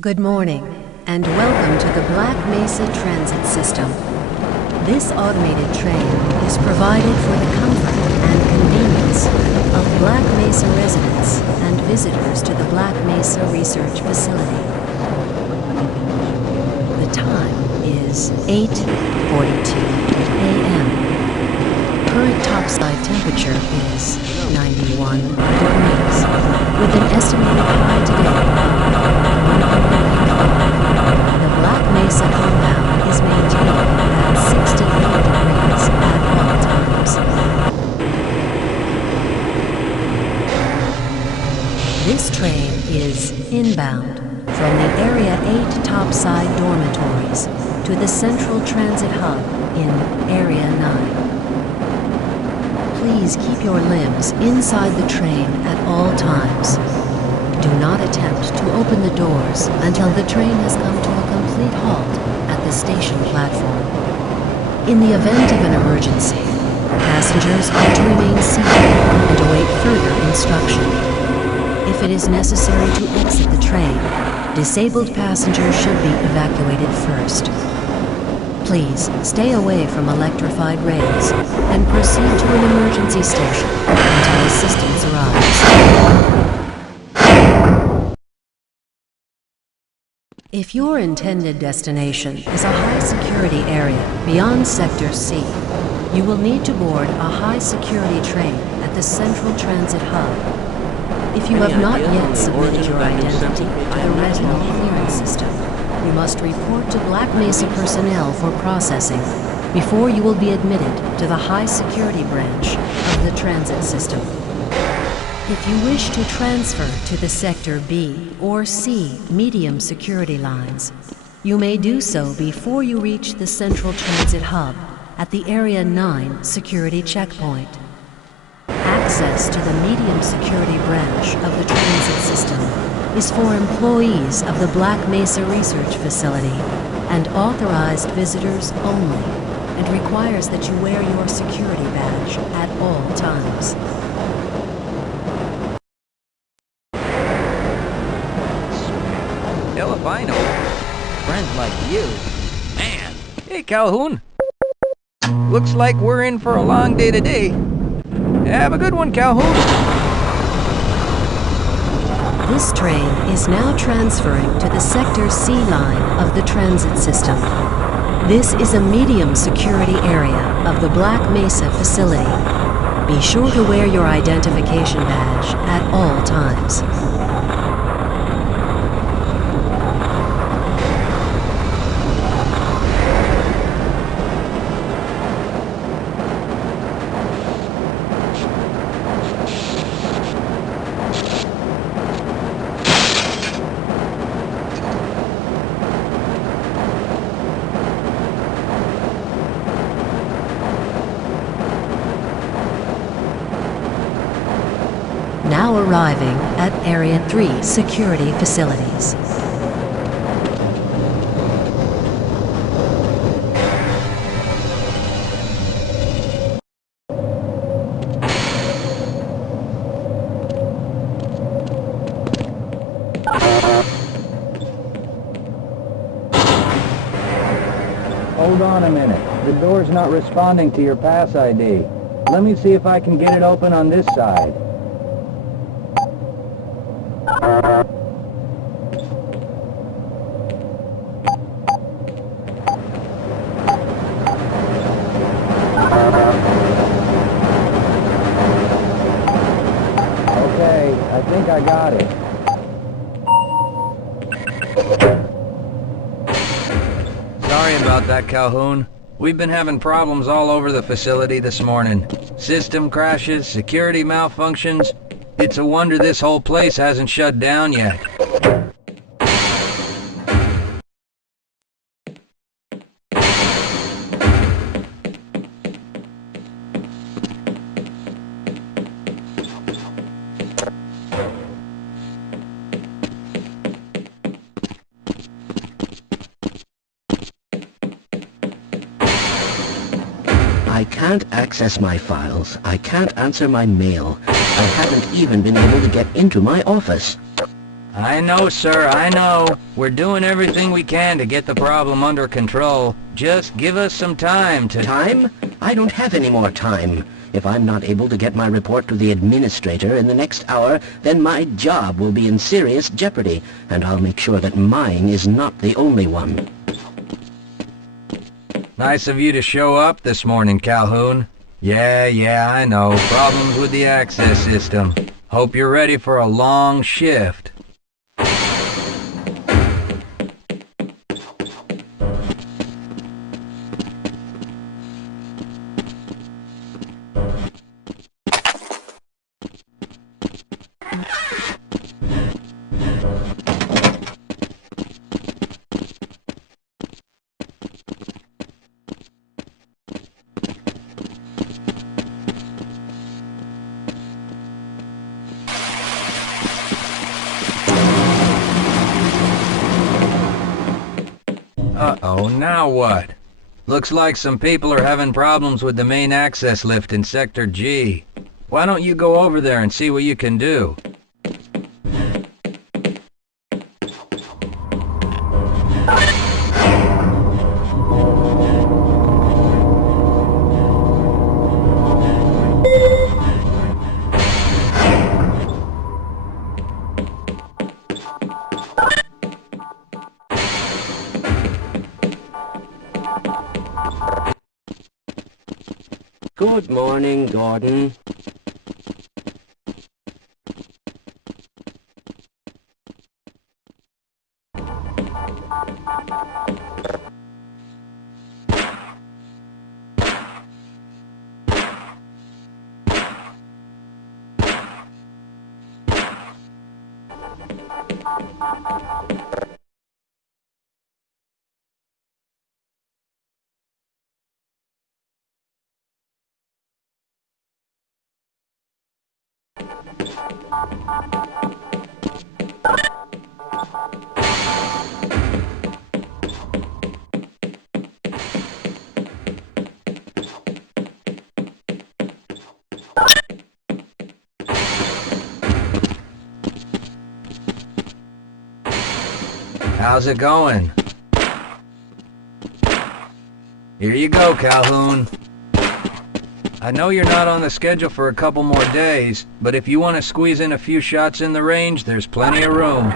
Good morning, and welcome to the Black Mesa Transit System. This automated train is provided for the comfort and convenience of Black Mesa residents and visitors to the Black Mesa Research Facility. The time is 8:42 a.m. Current topside temperature is 91 degrees, with an estimated high today. The Black Mesa compound is maintained at 68 degrees at all times. This train is inbound from the Area 8 topside dormitories to the Central Transit Hub in Area 9. Please keep your limbs inside the train at all times. Do not attempt to open the doors until the train has come to a complete halt at the station platform. In the event of an emergency, passengers are to remain seated and await further instruction. If it is necessary to exit the train, disabled passengers should be evacuated first. Please stay away from electrified rails and proceed to an emergency station until assistance arrives. If your intended destination is a high-security area beyond Sector C, you will need to board a high-security train at the Central Transit Hub. If you have not yet submitted your identity to the retinal clearance system, you must report to Black Mesa personnel for processing before you will be admitted to the high-security branch of the transit system. If you wish to transfer to the Sector B or C medium security lines, you may do so before you reach the Central Transit Hub at the Area 9 security checkpoint. Access to the medium security branch of the transit system is for employees of the Black Mesa Research Facility and authorized visitors only, and requires that you wear your security badge at all times. Hell if I know. Friends like you. Man. Hey, Calhoun. Looks like we're in for a long day today. Have a good one, Calhoun. This train is now transferring to the Sector C line of the transit system. This is a medium security area of the Black Mesa facility. Be sure to wear your identification badge at all times. Now arriving at Area 3 security facilities. Hold on a minute. The door's not responding to your pass ID. Let me see if I can get it open on this side. Okay, I think I got it. Sorry about that, Calhoun. We've been having problems all over the facility this morning. System crashes, security malfunctions. It's a wonder this whole place hasn't shut down yet. I can't access my files. I can't answer my mail. I haven't even been able to get into my office. I know, sir, I know. We're doing everything we can to get the problem under control. Just give us some time to... Time? I don't have any more time. If I'm not able to get my report to the administrator in the next hour, then my job will be in serious jeopardy, and I'll make sure that mine is not the only one. Nice of you to show up this morning, Calhoun. Yeah, I know. Problems with the access system. Hope you're ready for a long shift. Uh-oh, now what? Looks like some people are having problems with the main access lift in Sector G. Why don't you go over there and see what you can do? Good morning, Gordon. How's it going? Here you go, Calhoun. I know you're not on the schedule for a couple more days, but if you want to squeeze in a few shots in the range, there's plenty of room.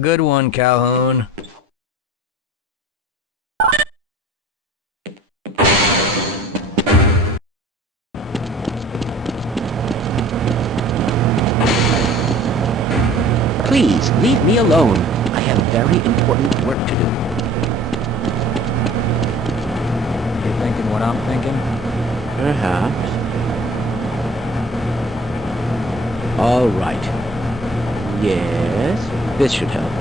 Good one, Calhoun. Please, leave me alone. I have very important work to do. You thinking what I'm thinking? Perhaps. All right. Yes, this should help.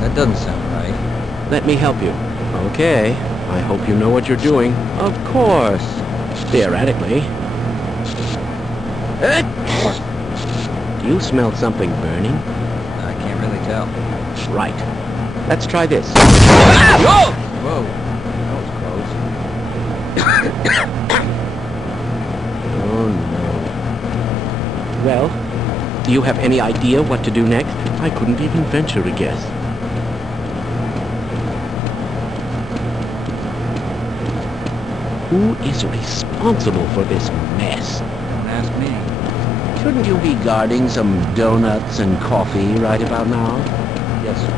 That doesn't sound right. Let me help you. Okay. I hope you know what you're doing. Of course. Theoretically. Do you smell something burning? I can't really tell. Right. Let's try this. Whoa! Whoa. That was close. Oh no. Well, do you have any idea what to do next? I couldn't even venture a guess. Who is responsible for this mess? Don't ask me. Shouldn't you be guarding some donuts and coffee right about now? Yes, sir.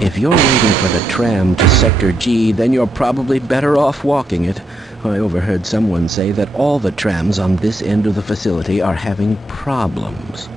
If you're waiting for the tram to Sector G, then you're probably better off walking it. I overheard someone say that all the trams on this end of the facility are having problems.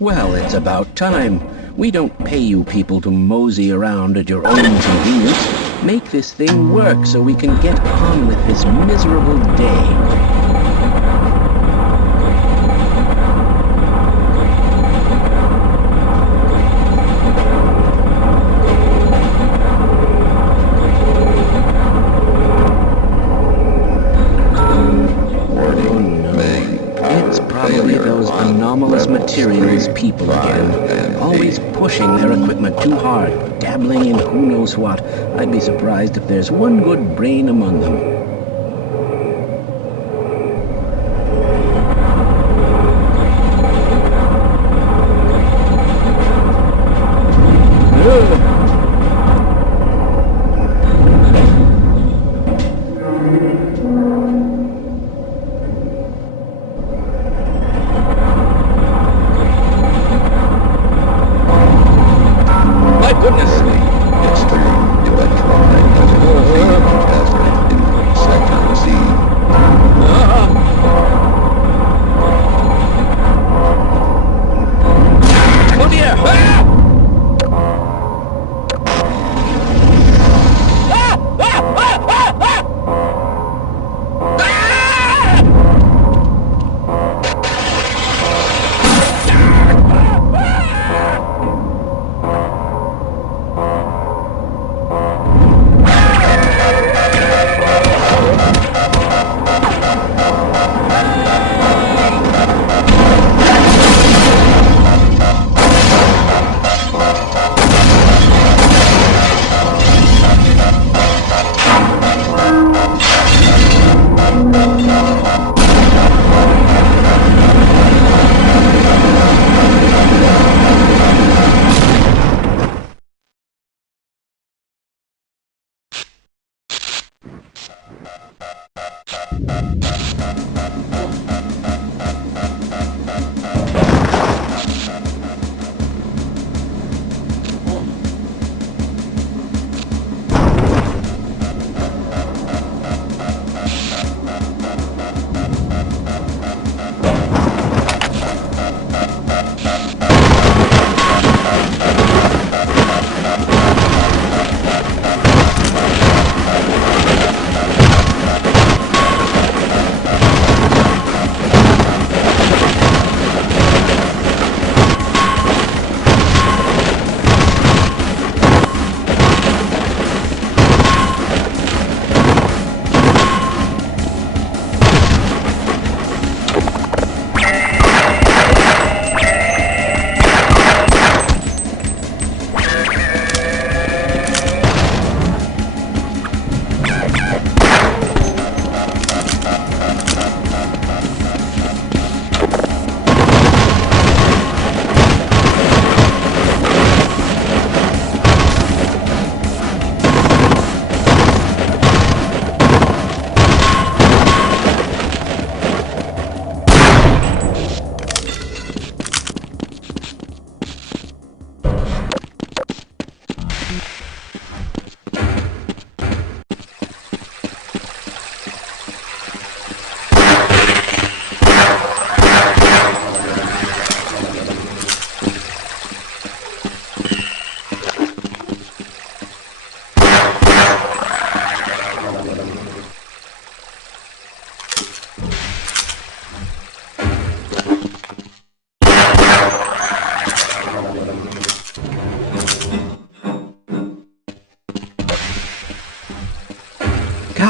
Well, it's about time. We don't pay you people to mosey around at your own convenience. Make this thing work so we can get on with this miserable day. Anomalous materials people again, always pushing their equipment too hard, dabbling in who knows what. I'd be surprised if there's one good brain among them.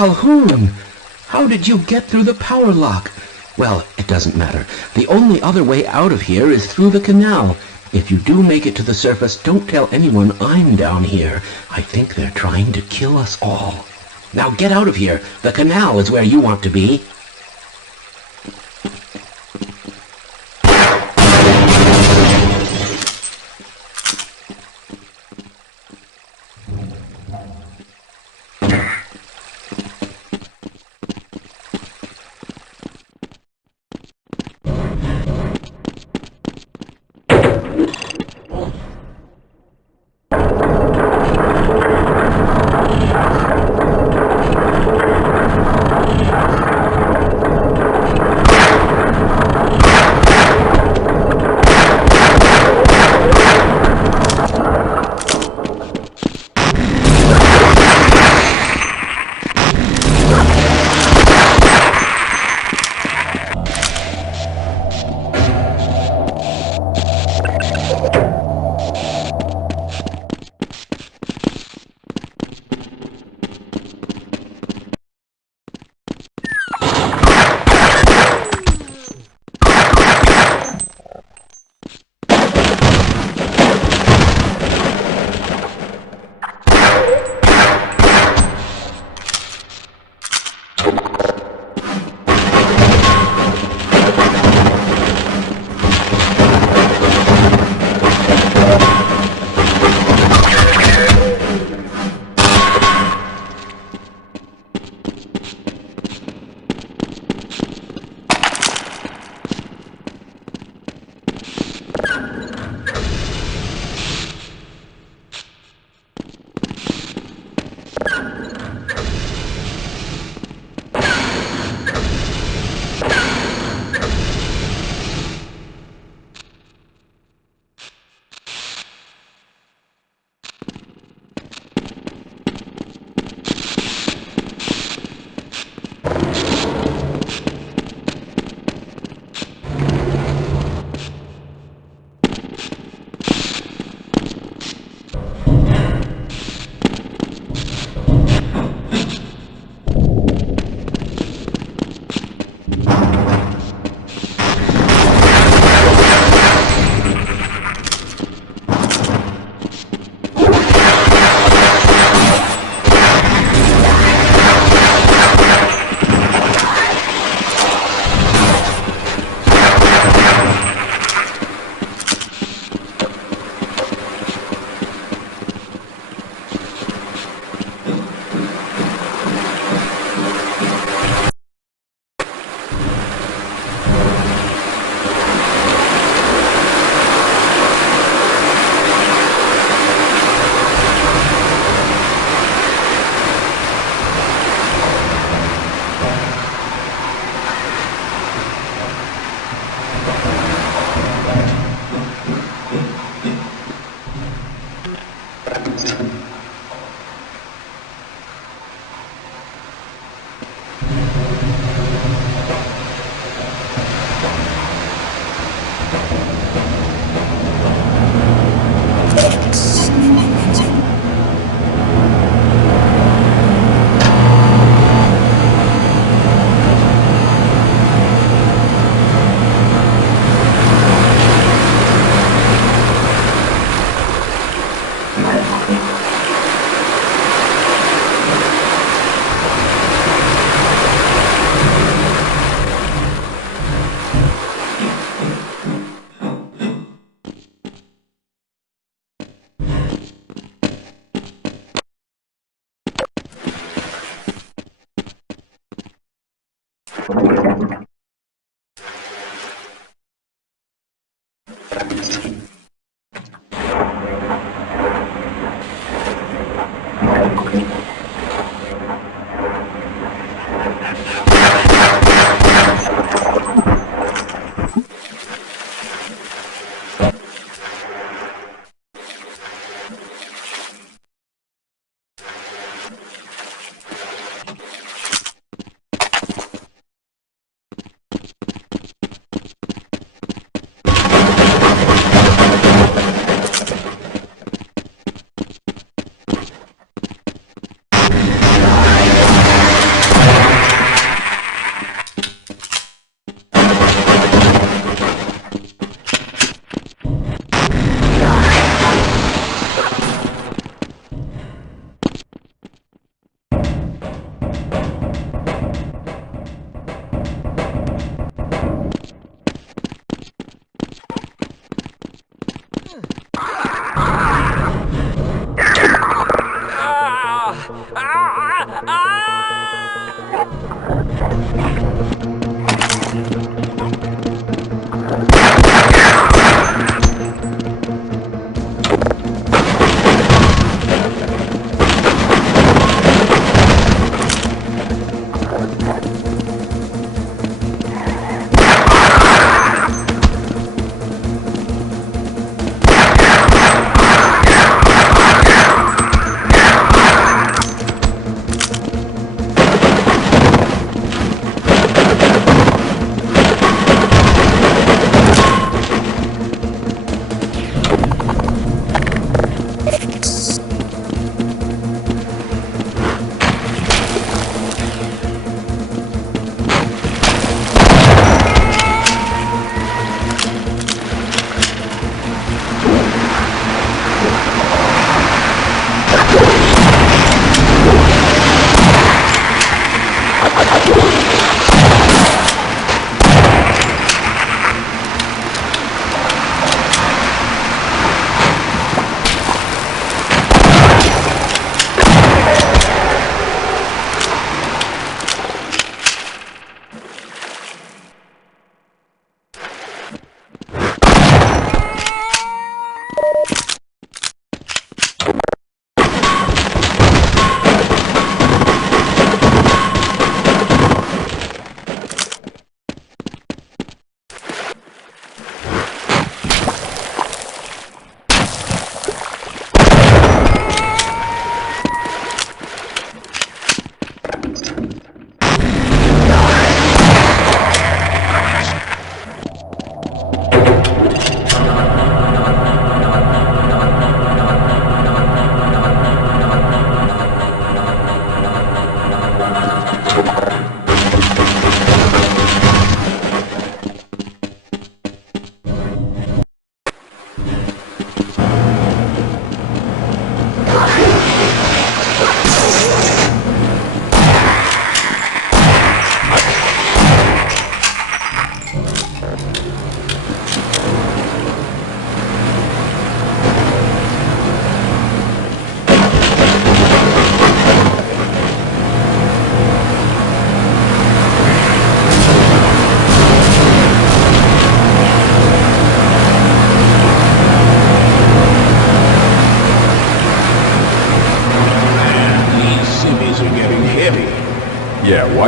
Calhoun! How did you get through the power lock? Well, it doesn't matter. The only other way out of here is through the canal. If you do make it to the surface, don't tell anyone I'm down here. I think they're trying to kill us all. Now get out of here. The canal is where you want to be.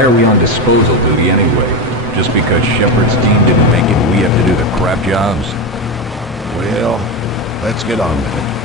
Why are we on disposal duty anyway? Just because Shepard's team didn't make it, we have to do the crap jobs? Well, let's get on with it.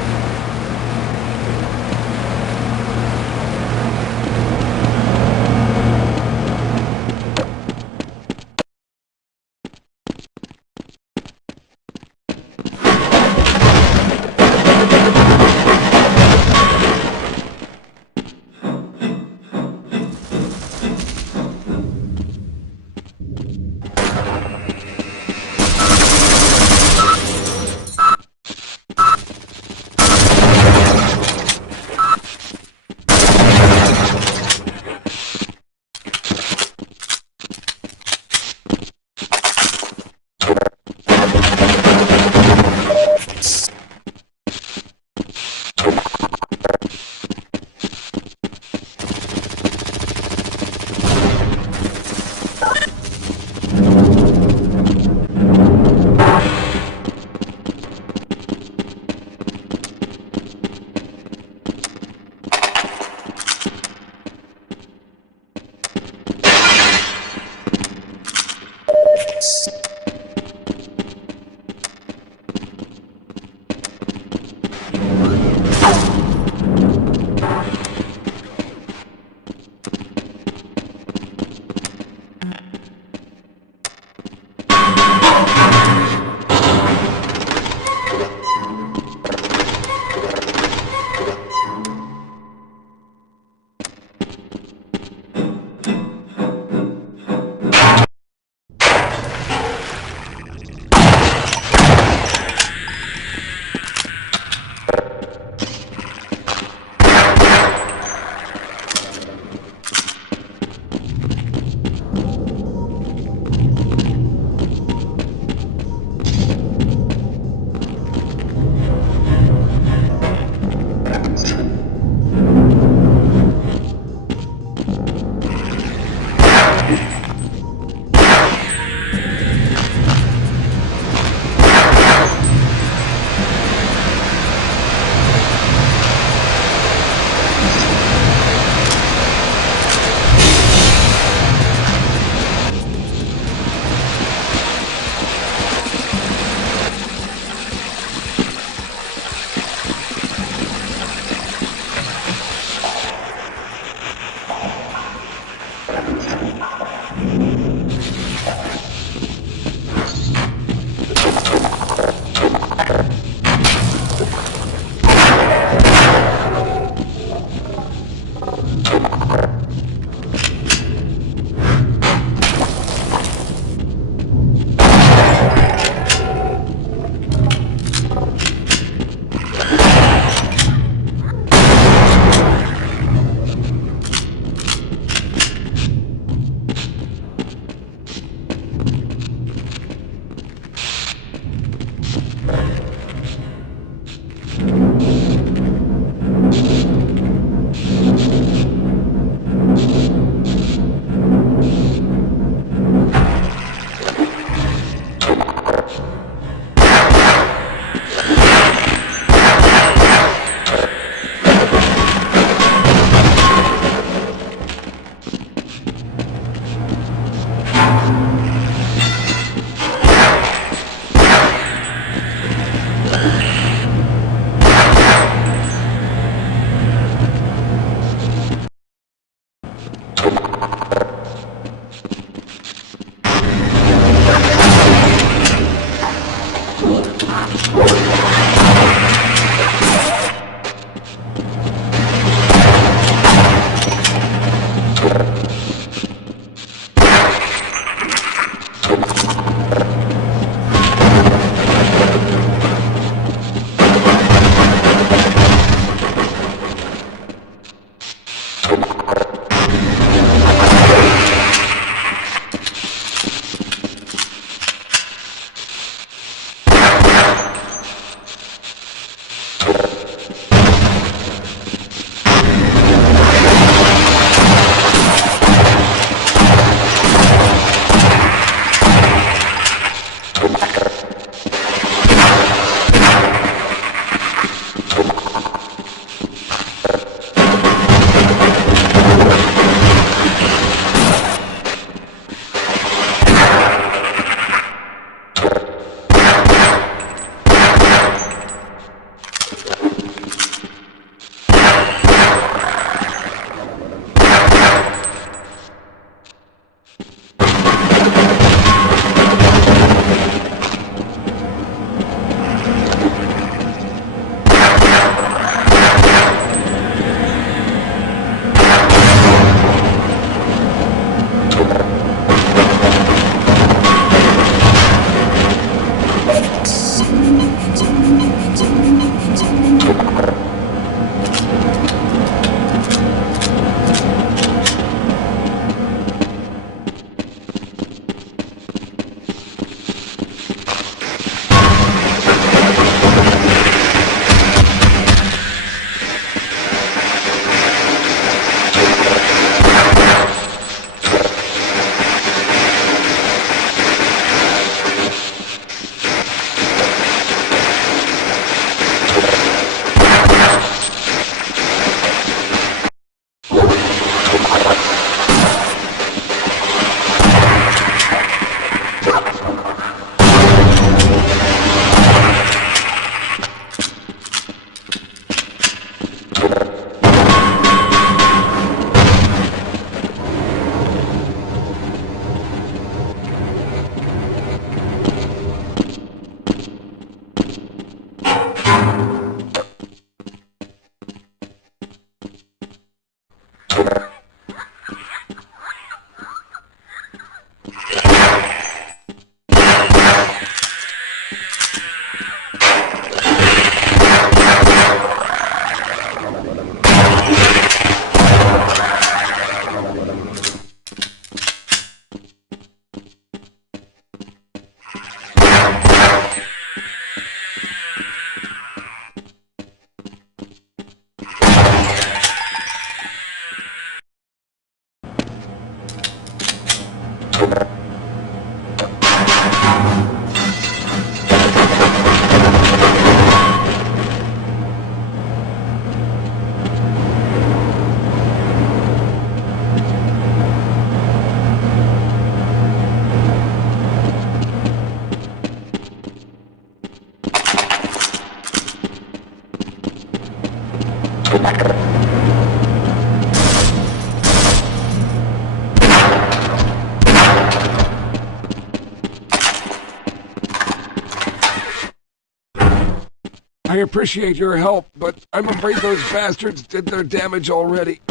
I appreciate your help, but I'm afraid those bastards did their damage already.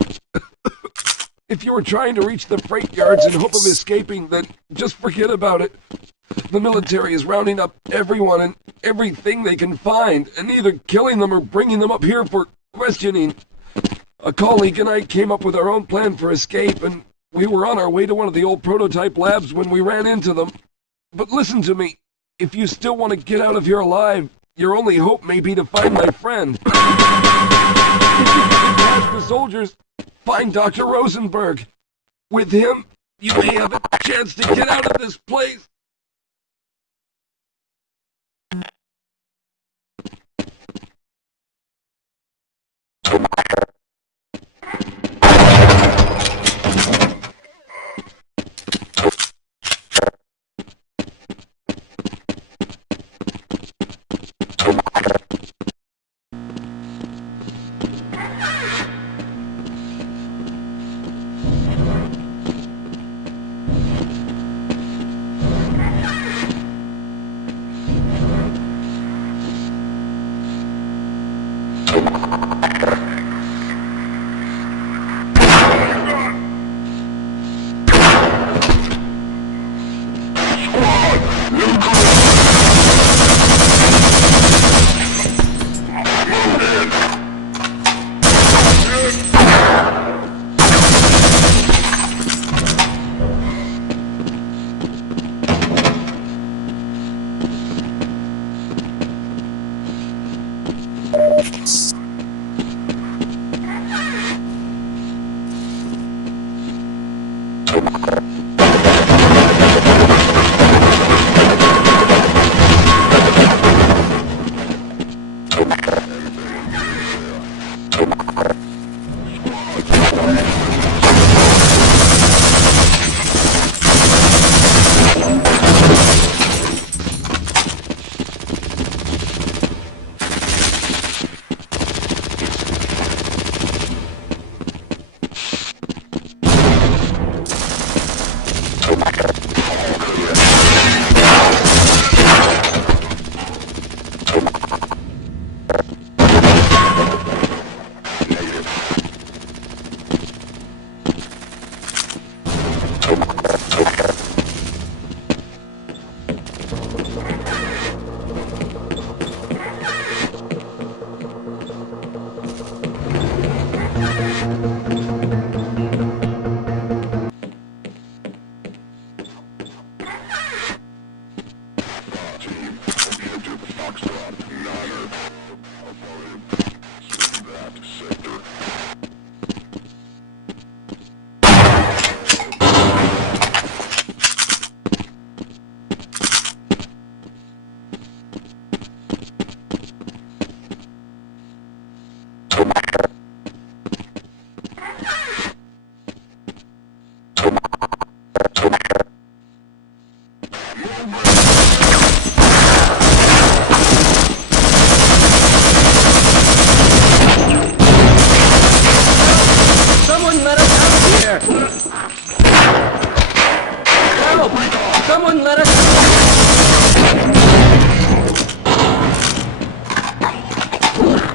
If you were trying to reach the freight yards in hope of escaping, then just forget about it. The military is rounding up everyone and everything they can find, and either killing them or bringing them up here for questioning. A colleague and I came up with our own plan for escape, and we were on our way to one of the old prototype labs when we ran into them. But listen to me. If you still want to get out of here alive, your only hope may be to find my friend. If you can catch the soldiers, find Dr. Rosenberg. With him, you may have a chance to get out of this place.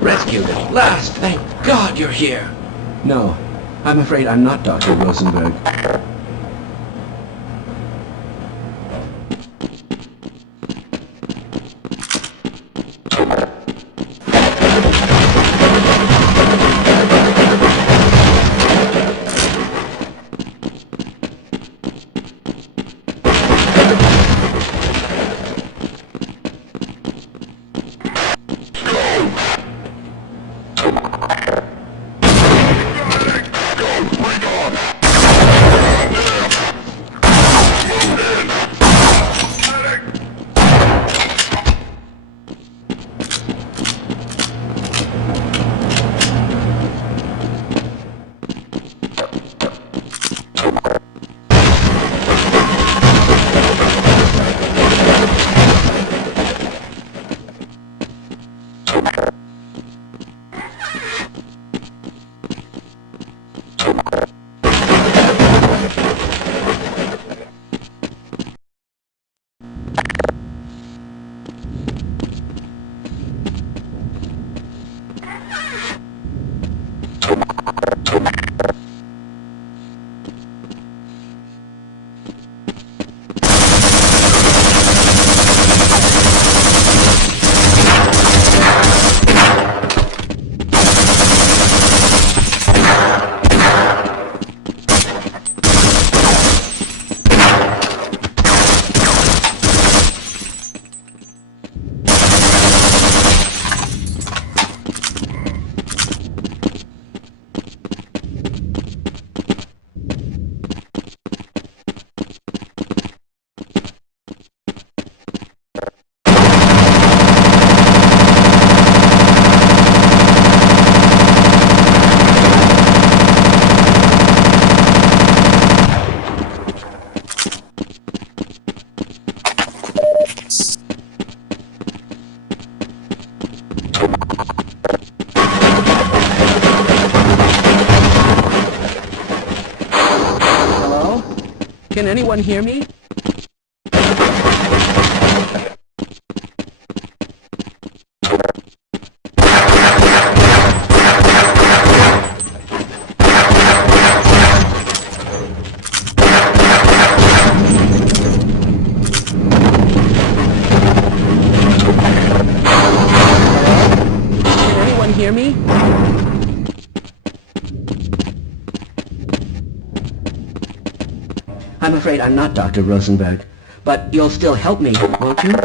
Rescued at last! Thank God you're here! No, I'm afraid I'm not Dr. Rosenberg. Can anyone hear me? Can anyone hear me? I'm afraid I'm not Dr. Rosenberg, but you'll still help me, won't you?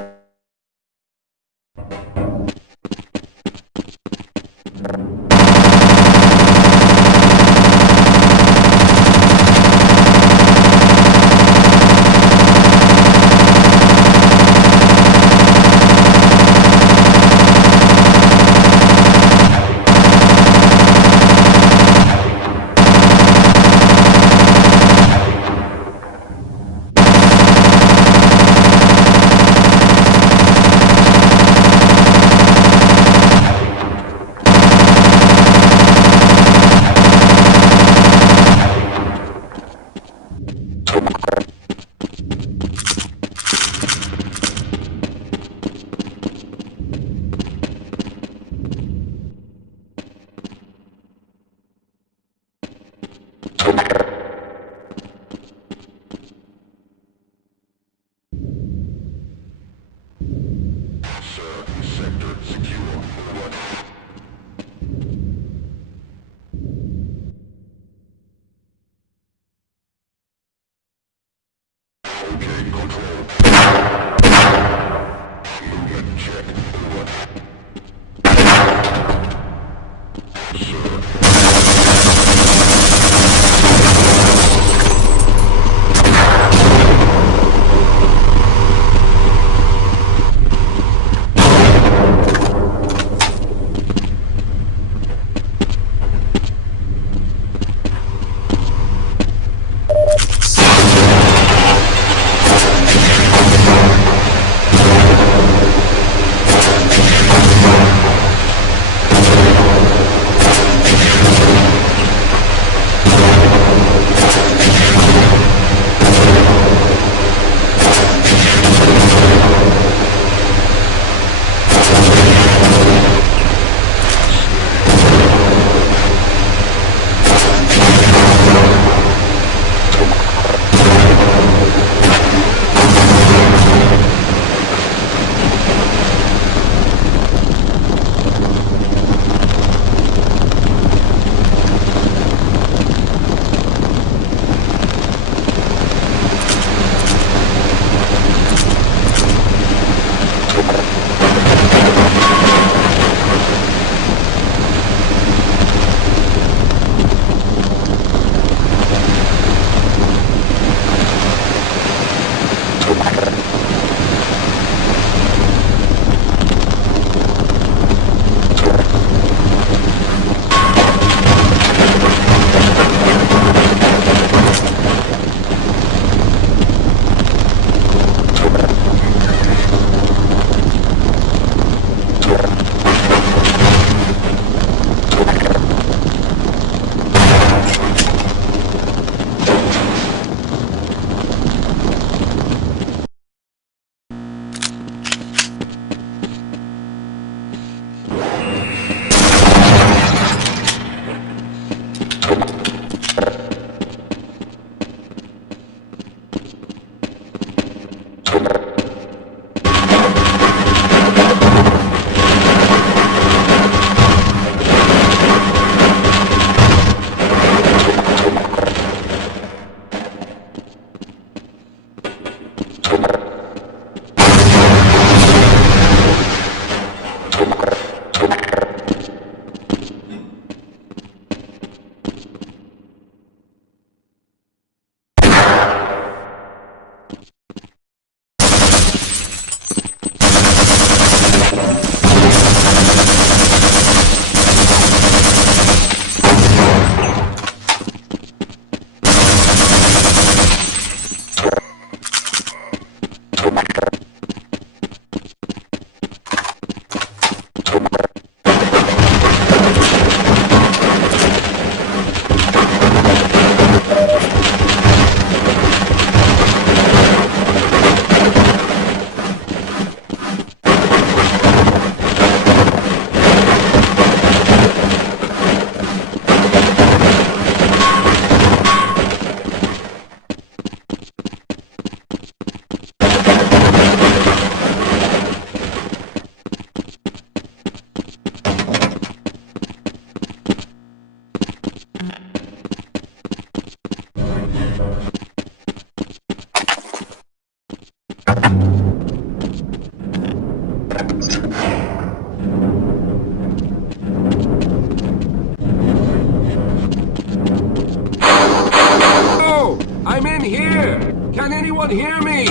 Oh! I'm in here! Can anyone hear me?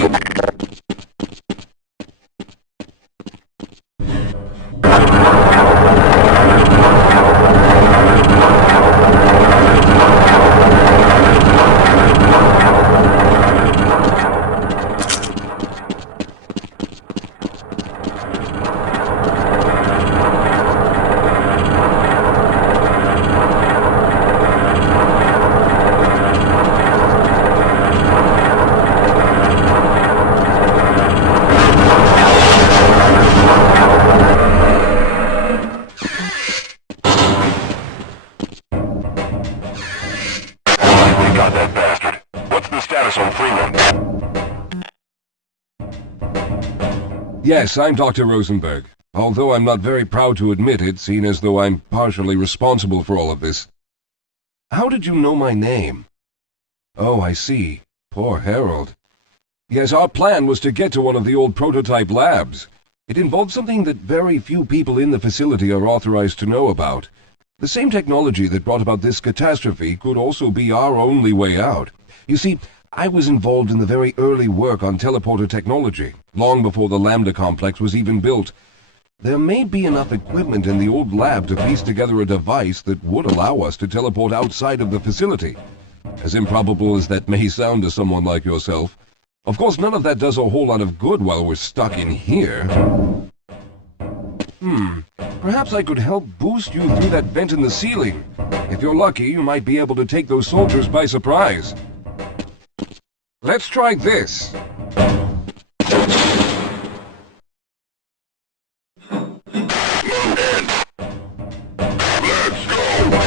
Got that bastard. What's the status on Freeman? Yes, I'm Dr. Rosenberg. Although I'm not very proud to admit it, seeing as though I'm partially responsible for all of this. How did you know my name? Oh, I see. Poor Harold. Yes, our plan was to get to one of the old prototype labs. It involved something that very few people in the facility are authorized to know about. The same technology that brought about this catastrophe could also be our only way out. You see, I was involved in the very early work on teleporter technology, long before the Lambda complex was even built. There may be enough equipment in the old lab to piece together a device that would allow us to teleport outside of the facility. As improbable as that may sound to someone like yourself. Of course, none of that does a whole lot of good while we're stuck in here. Perhaps I could help boost you through that vent in the ceiling. If you're lucky, you might be able to take those soldiers by surprise. Let's try this. Let's go!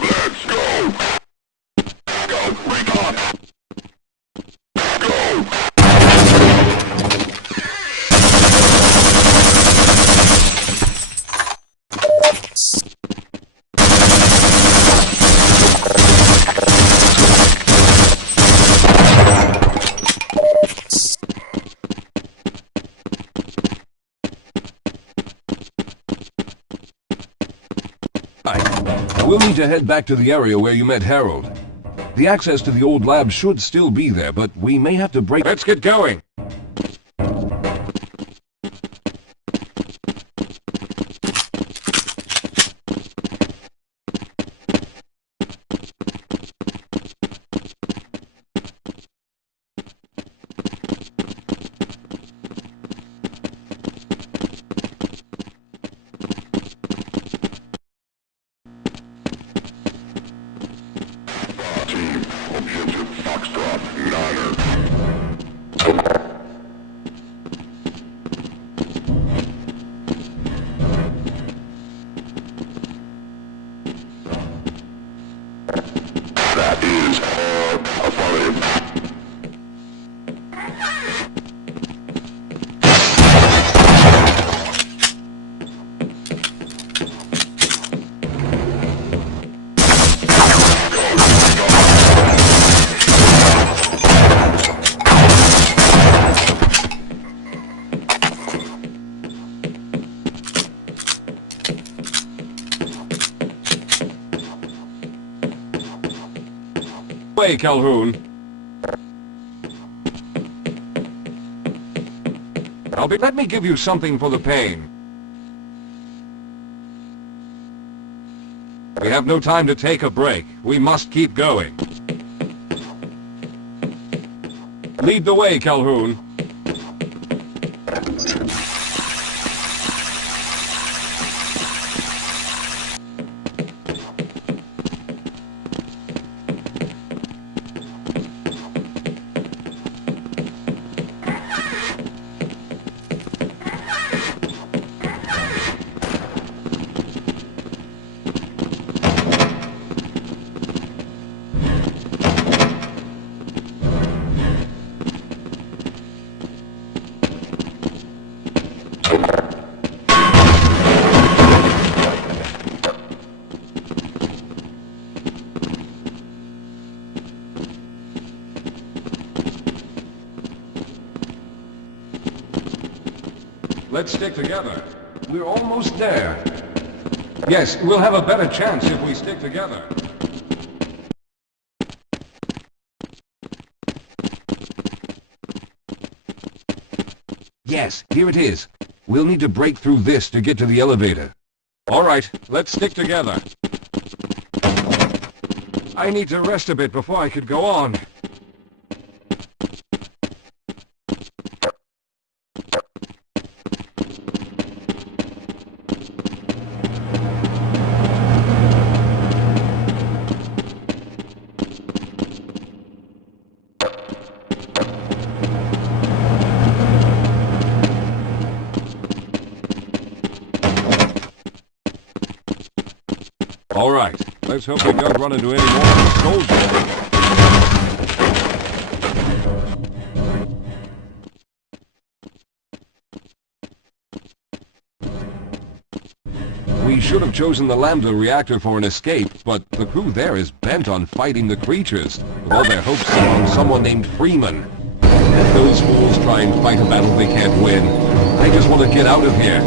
Let's go! Go, recon! Go! We'll need to head back to the area where you met Harold. The access to the old lab should still be there, but we may have to break— Let's get going! Team, Objective Foxtrot, Niner. way, Calhoun. Let me give you something for the pain. We have no time to take a break. We must keep going. Lead the way, Calhoun. Let's stick together. We're almost there. Yes, we'll have a better chance if we stick together. Yes, here it is. We'll need to break through this to get to the elevator. All right, let's stick together. I need to rest a bit before I could go on. All right, let's hope we don't run into any more of the soldiers. We should have chosen the Lambda reactor for an escape, but the crew there is bent on fighting the creatures, with all their hopes set on someone named Freeman. Let those fools try and fight a battle they can't win. I just want to get out of here.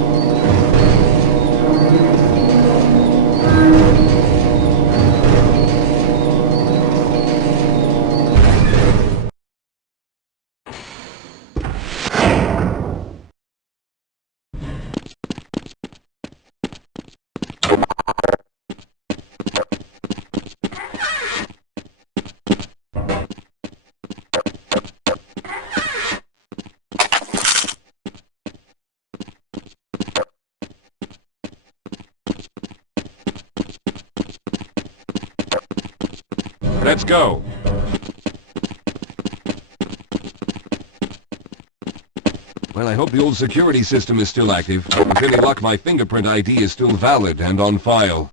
Let's go. Well, I hope the old security system is still active. With any luck, my fingerprint ID is still valid and on file.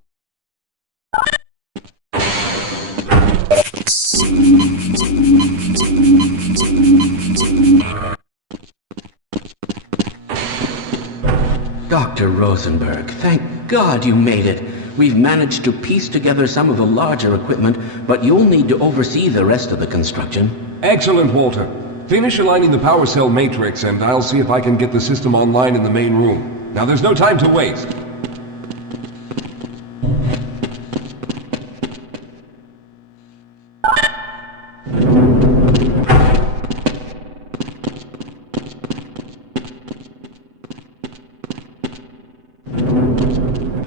Dr. Rosenberg, thank God you made it. We've managed to piece together some of the larger equipment, but you'll need to oversee the rest of the construction. Excellent, Walter. Finish aligning the power cell matrix, and I'll see if I can get the system online in the main room. Now, there's no time to waste.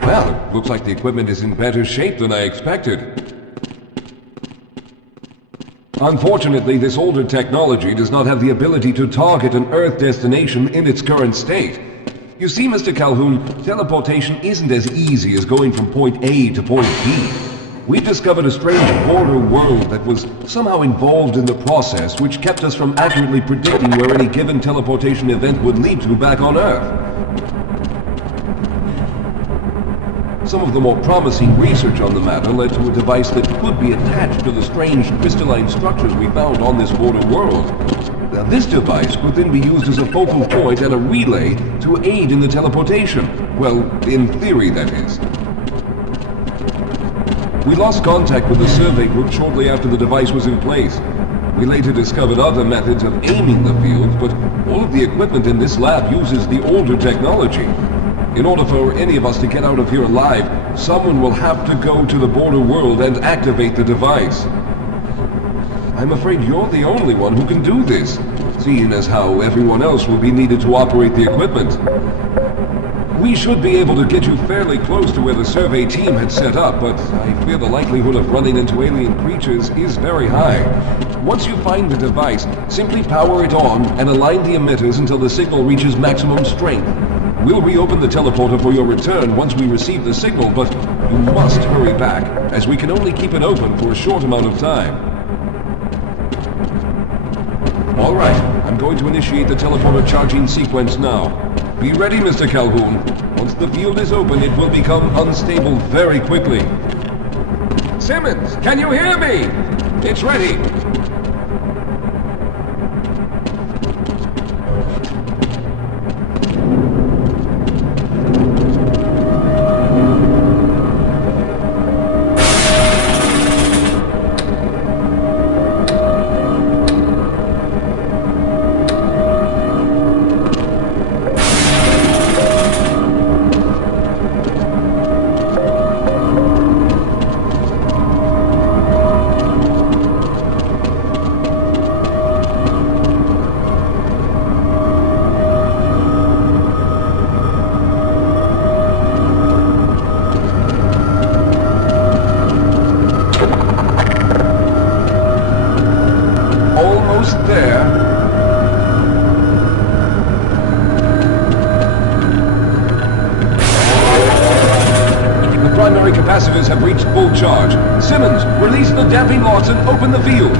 Well, looks like the equipment is in better shape than I expected. Unfortunately, this older technology does not have the ability to target an Earth destination in its current state. You see, Mr. Calhoun, teleportation isn't as easy as going from point A to point B. We've discovered a strange border world that was somehow involved in the process, which kept us from accurately predicting where any given teleportation event would lead to back on Earth. Some of the more promising research on the matter led to a device that could be attached to the strange crystalline structures we found on this border world. Now, this device could then be used as a focal point and a relay to aid in the teleportation. Well, in theory, that is. We lost contact with the survey group shortly after the device was in place. We later discovered other methods of aiming the field, but all of the equipment in this lab uses the older technology. In order for any of us to get out of here alive, someone will have to go to the border world and activate the device. I'm afraid you're the only one who can do this, seeing as how everyone else will be needed to operate the equipment. We should be able to get you fairly close to where the survey team had set up, but I fear the likelihood of running into alien creatures is very high. Once you find the device, simply power it on and align the emitters until the signal reaches maximum strength. We'll reopen the teleporter for your return once we receive the signal, but you must hurry back, as we can only keep it open for a short amount of time. All right, I'm going to initiate the teleporter charging sequence now. Be ready, Mr. Calhoun. Once the field is open, it will become unstable very quickly. Simmons, can you hear me? It's ready. Capacitors have reached full charge. Simmons, release the damping lots and open the field.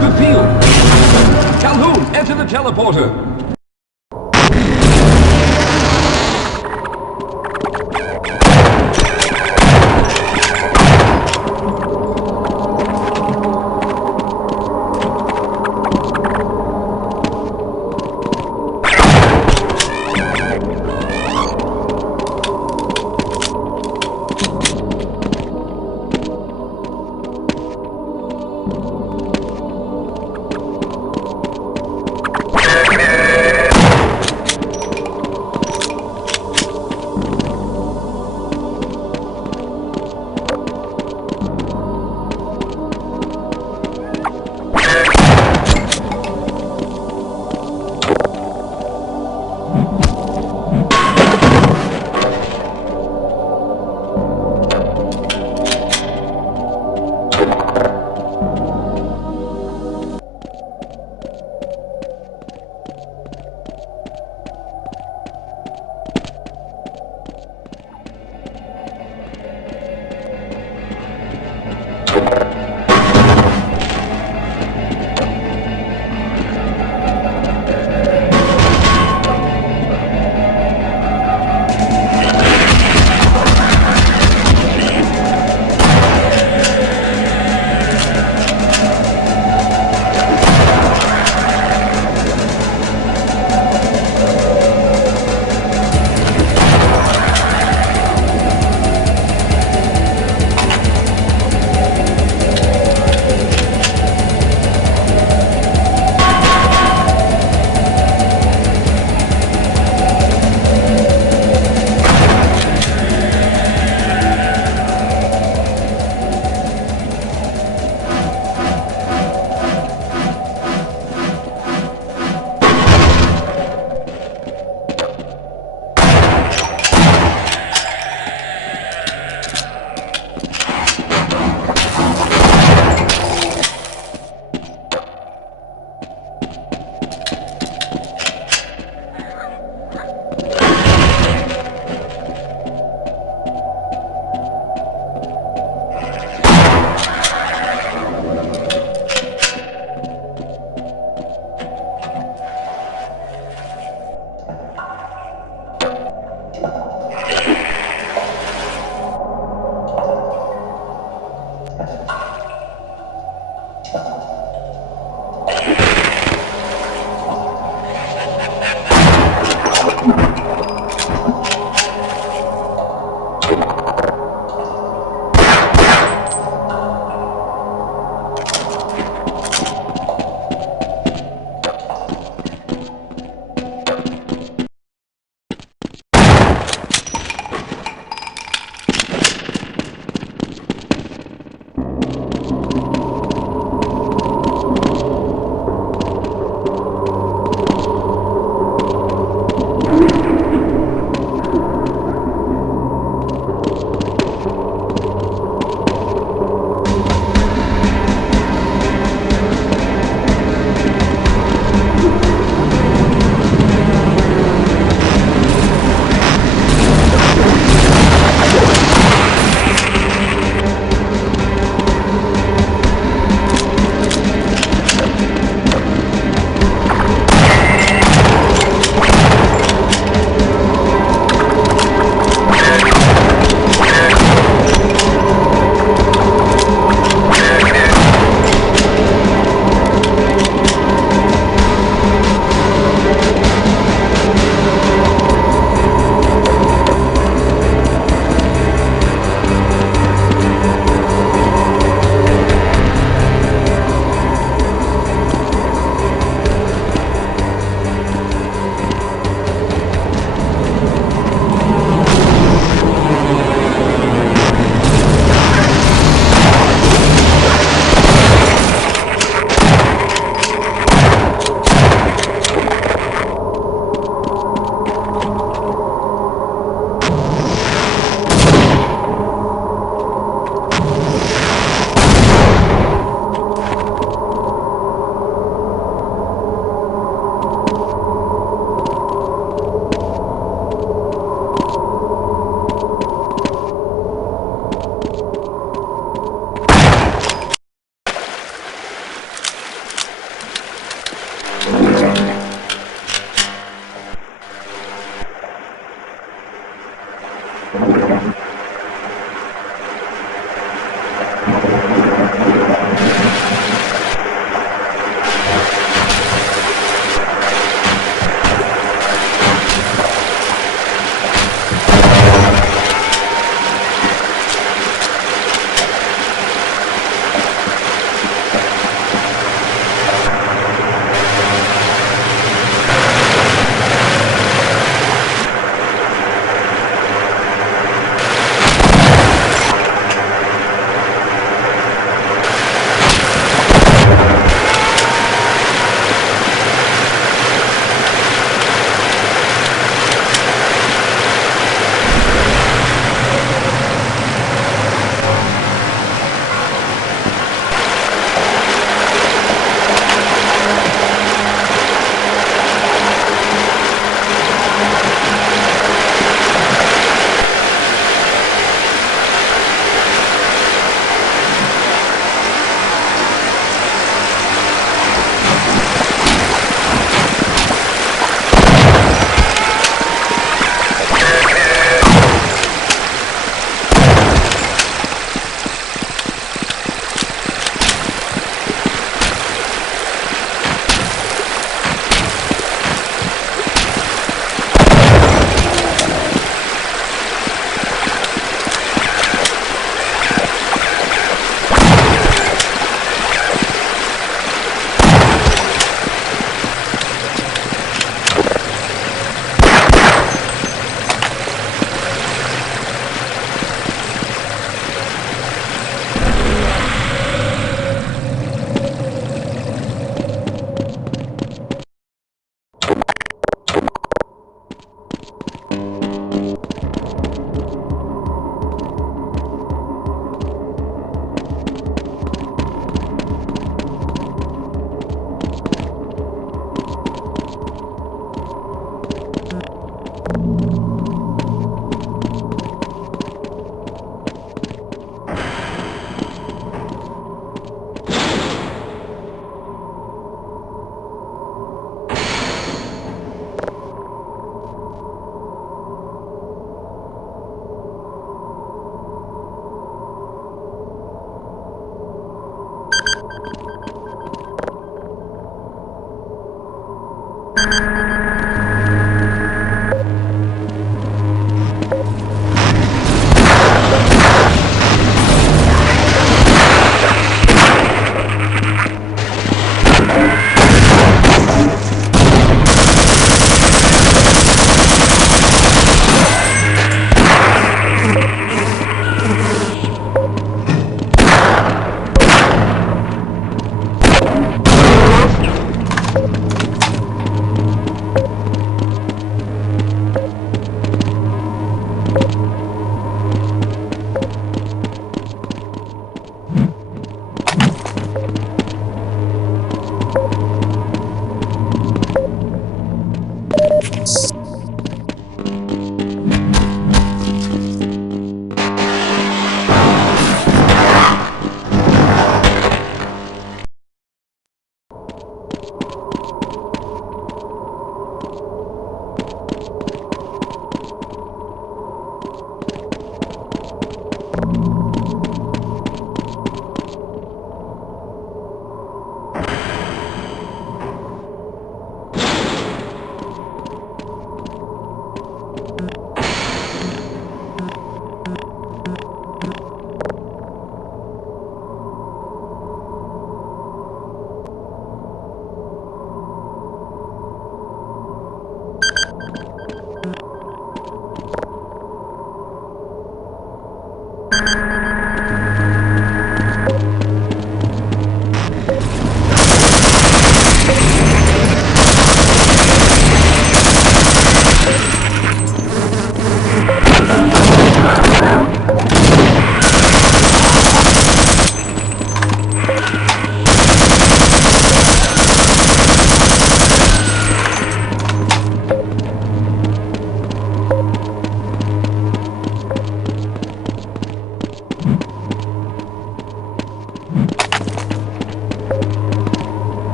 The field! Calhoun, enter the teleporter!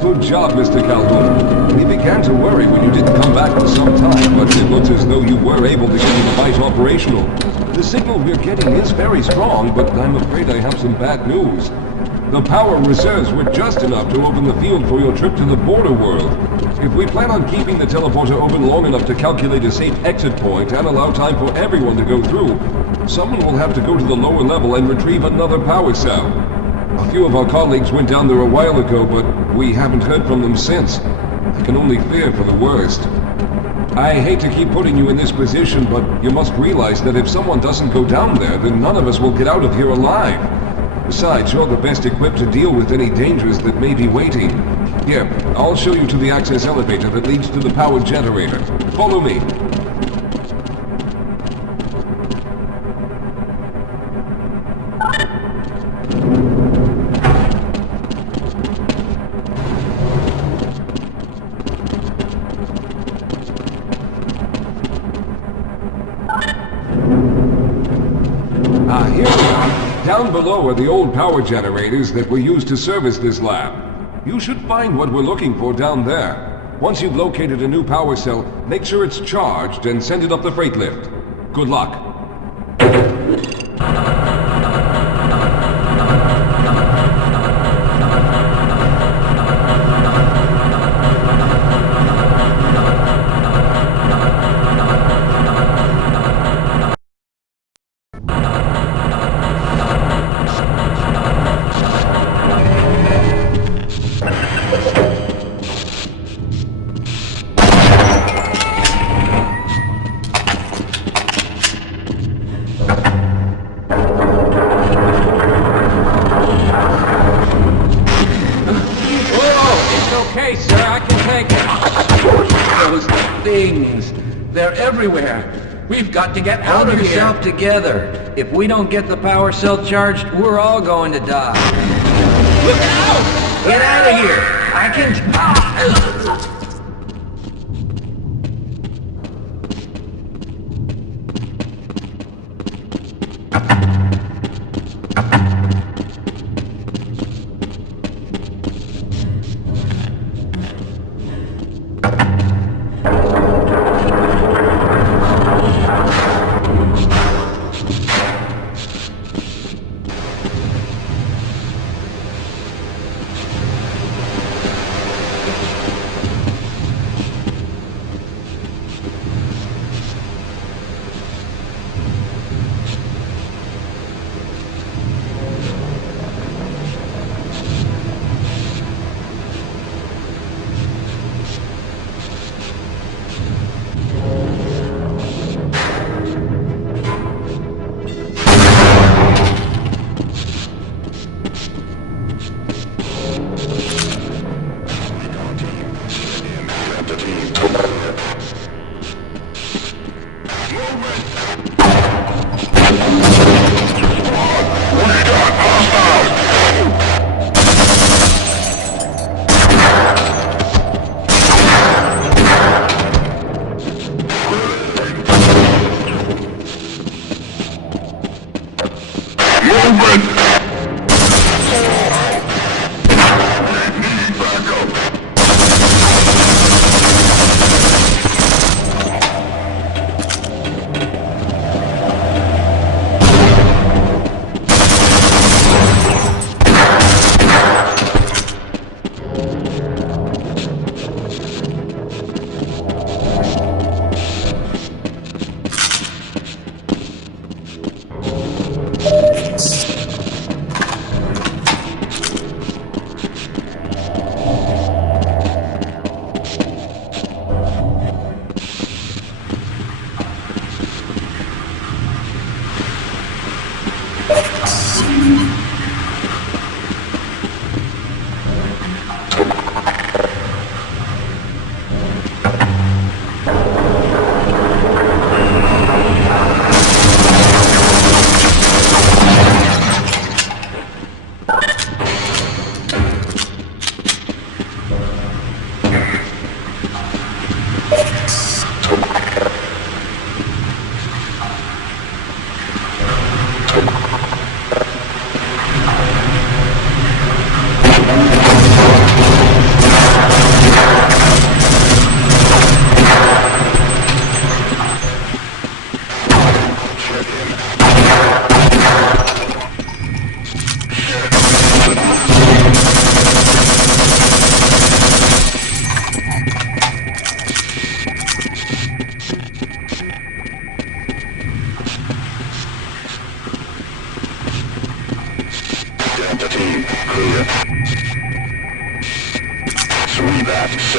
Good job, Mr. Calhoun. We began to worry when you didn't come back for some time, but it looks as though you were able to get the device operational. The signal we're getting is very strong, but I'm afraid I have some bad news. The power reserves were just enough to open the field for your trip to the border world. If we plan on keeping the teleporter open long enough to calculate a safe exit point and allow time for everyone to go through, someone will have to go to the lower level and retrieve another power cell. A few of our colleagues went down there a while ago, but we haven't heard from them since. I can only fear for the worst. I hate to keep putting you in this position, but you must realize that if someone doesn't go down there, then none of us will get out of here alive. Besides, you're the best equipped to deal with any dangers that may be waiting. Here, I'll show you to the access elevator that leads to the power generator. Follow me. Here we are. Down below are the old power generators that were used to service this lab. You should find what we're looking for down there. Once you've located a new power cell, make sure it's charged and send it up the freight lift. Good luck. Okay, sir, I can take it. Those things. They're everywhere. We've got to get out Hold of yourself here. together. If we don't get the power cell charged, we're all going to die. Look out! Get out of here! I can...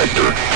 sector.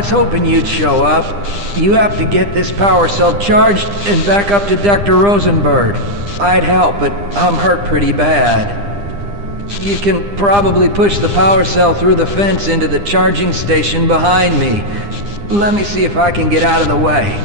was hoping you'd show up. You have to get this power cell charged and back up to Dr. Rosenberg. I'd help, but I'm hurt pretty bad. You can probably push the power cell through the fence into the charging station behind me. Let me see if I can get out of the way.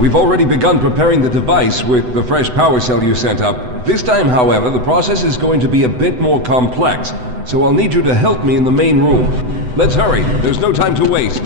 We've already begun preparing the device with the fresh power cell you sent up. This time, however, the process is going to be a bit more complex, so I'll need you to help me in the main room. Let's hurry, there's no time to waste.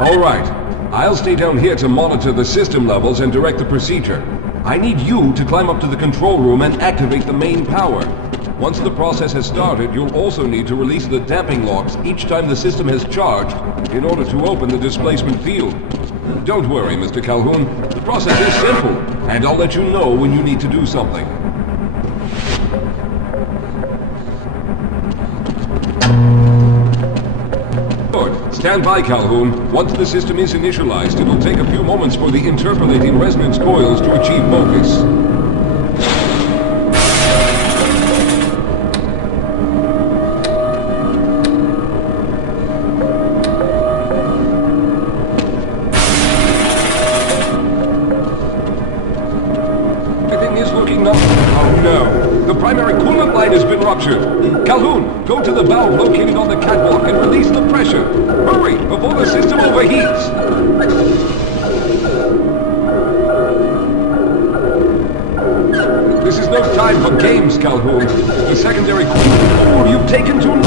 All right. I'll stay down here to monitor the system levels and direct the procedure. I need you to climb up to the control room and activate the main power. Once the process has started, you'll also need to release the damping locks each time the system has charged in order to open the displacement field. Don't worry, Mr. Calhoun. The process is simple, and I'll let you know when you need to do something. Stand by, Calhoun. Once the system is initialized, it'll take a few moments for the interpolating resonance coils to achieve focus. Everything is looking up. Oh no. The primary coolant line has been ruptured. Calhoun, go to the valve located on the catwalk and release the pressure. Hurry, before the system overheats! This is no time for games, Calhoun. The secondary coolant... Oh, you've taken too long!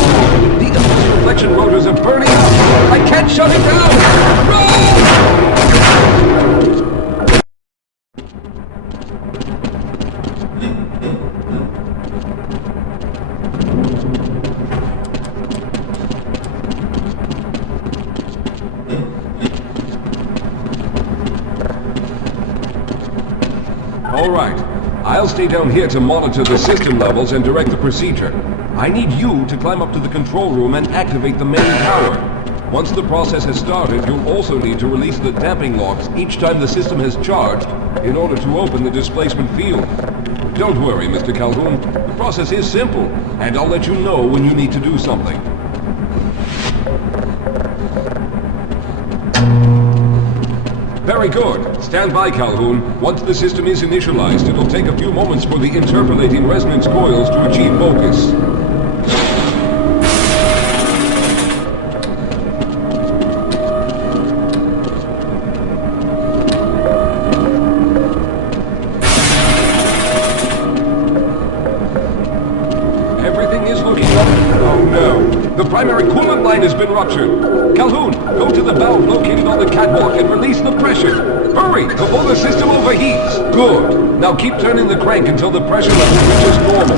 The deflection rotors are burning up! I can't shut it down! Roll! All right. I'll stay down here to monitor the system levels and direct the procedure. I need you to climb up to the control room and activate the main power. Once the process has started, you'll also need to release the damping locks each time the system has charged in order to open the displacement field. Don't worry, Mr. Calhoun. The process is simple, and I'll let you know when you need to do something. Very good. Stand by, Calhoun. Once the system is initialized, it'll take a few moments for the interpolating resonance coils to achieve focus. Everything is looking up. Oh no. The primary coolant line has been ruptured. Calhoun, go to the valve located on the catwalk and release the pressure. Hurry, before the system overheats. Good. Now keep turning the crank until the pressure level reaches normal.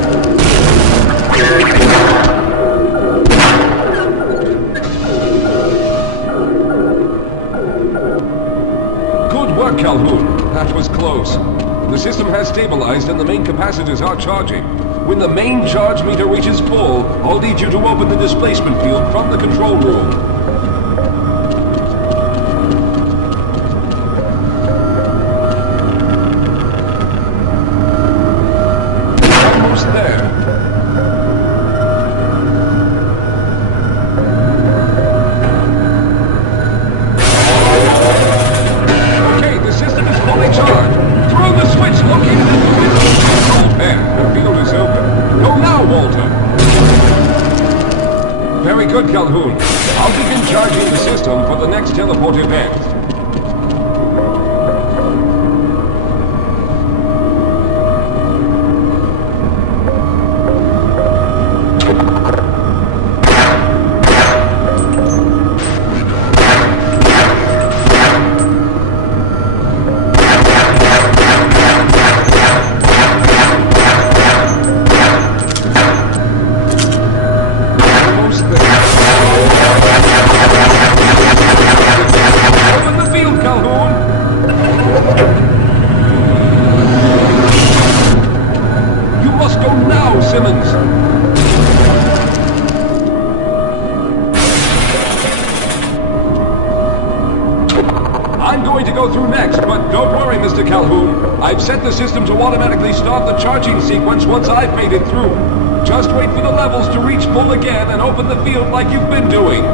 Good work, Calhoun. That was close. The system has stabilized and the main capacitors are charging. When the main charge meter reaches full, I'll need you to open the displacement field from the control room. Almost there. Okay, the system is fully charged. Throw the switch located at the window of the control panel. The field is open. Go now, Walter! Very good, Calhoun. I'll begin charging the system for the next teleport event. I've set the system to automatically start the charging sequence once I've made it through. Just wait for the levels to reach full again and open the field like you've been doing. All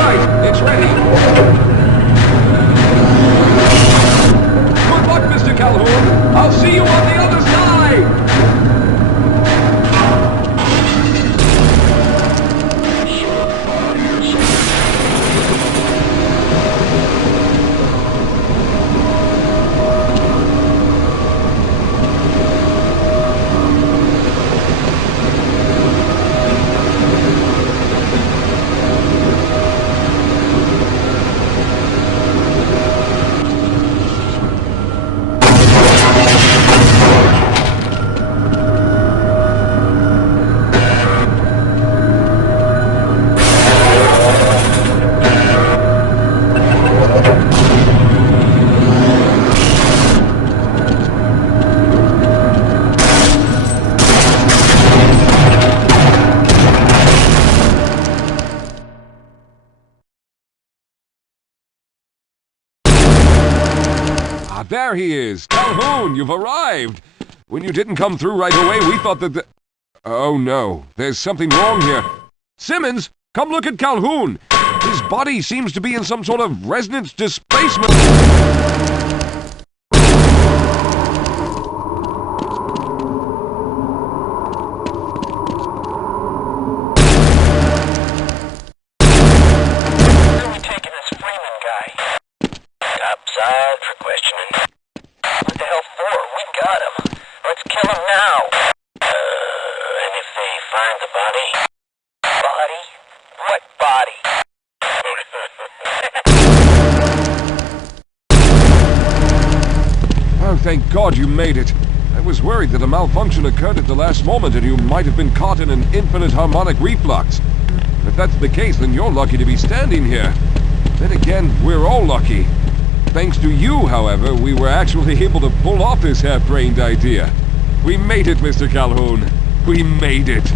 right, it's ready. Calhoun, I'll see you on the other side! There he is! Calhoun, you've arrived! When you didn't come through right away, we thought that the... Oh no, there's something wrong here. Simmons, come look at Calhoun! His body seems to be in some sort of resonance displacement... Thank God you made it. I was worried that a malfunction occurred at the last moment and you might have been caught in an infinite harmonic reflux. If that's the case, then you're lucky to be standing here. Then again, we're all lucky. Thanks to you, however, we were actually able to pull off this half-brained idea. We made it, Mr. Calhoun. We made it.